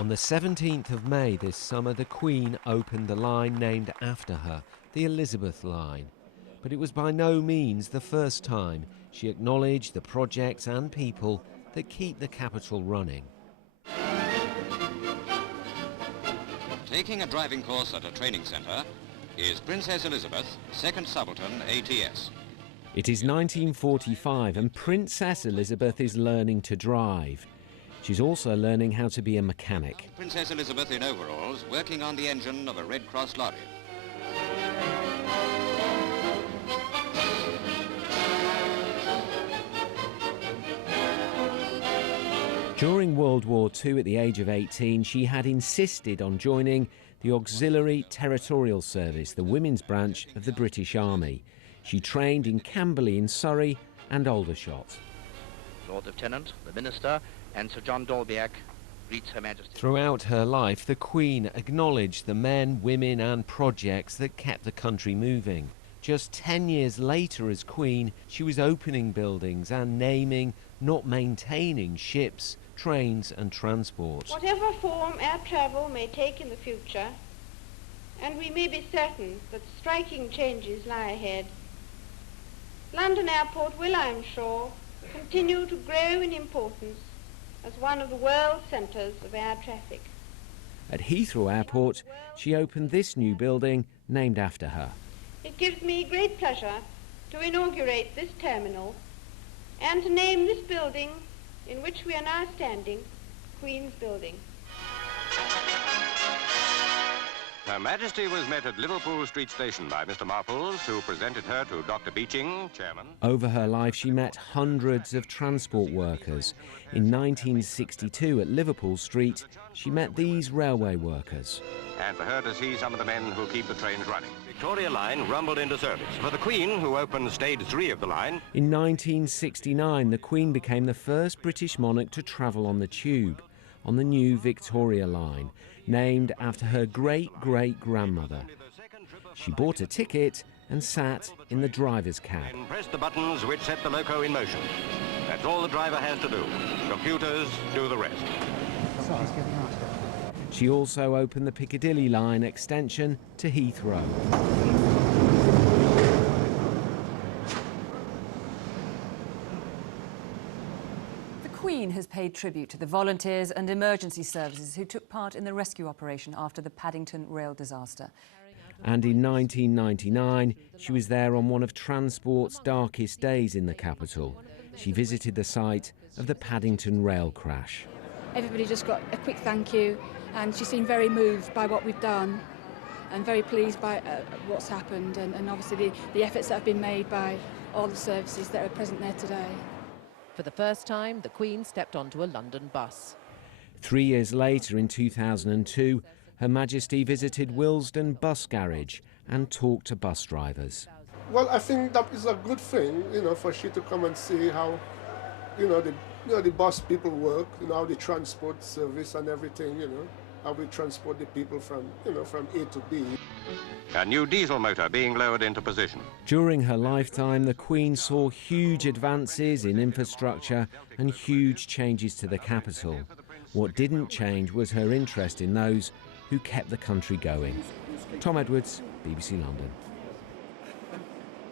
On the 17th of May this summer, the Queen opened the line named after her, the Elizabeth Line. But it was by no means the first time she acknowledged the projects and people that keep the capital running. Taking a driving course at a training centre is Princess Elizabeth, 2nd Subaltern ATS. It is 1945 and Princess Elizabeth is learning to drive. She's also learning how to be a mechanic. Princess Elizabeth in overalls working on the engine of a Red Cross lorry. During World War II, at the age of 18, she had insisted on joining the Auxiliary Territorial Service, the women's branch of the British Army. She trained in Camberley in Surrey and Aldershot. Lord Lieutenant, the Minister, and Sir John Dolbeck greets Her Majesty. Throughout her life, the Queen acknowledged the men, women and projects that kept the country moving. Just 10 years later as Queen, she was opening buildings and naming, not maintaining, ships, trains and transport. Whatever form air travel may take in the future, and we may be certain that striking changes lie ahead, London Airport will, I am sure, continue to grow in importance as one of the world centres of air traffic. At Heathrow Airport, she opened this new building named after her. It gives me great pleasure to inaugurate this terminal and to name this building in which we are now standing, Queen's Building. Her Majesty was met at Liverpool Street Station by Mr. Marples, who presented her to Dr. Beeching, chairman. Over her life, she met hundreds of transport workers. In 1962 at Liverpool Street, she met these railway workers. And for her to see some of the men who keep the trains running. Victoria Line rumbled into service. For the Queen, who opened stage 3 of the line. In 1969, the Queen became the first British monarch to travel on the tube, on the new Victoria Line, named after her great-great-grandmother. She bought a ticket and sat in the driver's cab. And pressed the buttons which set the loco in motion. That's all the driver has to do. Computers do the rest. She also opened the Piccadilly Line extension to Heathrow. The Queen has paid tribute to the volunteers and emergency services who took part in the rescue operation after the Paddington rail disaster. And in 1999, she was there on one of transport's darkest days in the capital. She visited the site of the Paddington rail crash. Everybody just got a quick thank you, and she seemed very moved by what we've done and very pleased by what's happened, and obviously the efforts that have been made by all the services that are present there today. For the first time, the Queen stepped onto a London bus. 3 years later, in 2002, Her Majesty visited Willesden Bus Garage and talked to bus drivers. Well, I think that is a good thing, for she to come and see how, the bus people work, how the transport service and everything, how we transport the people from, from A to B. A new diesel motor being lowered into position. During her lifetime, the Queen saw huge advances in infrastructure and huge changes to the capital. What didn't change was her interest in those who kept the country going. Tom Edwards, BBC London.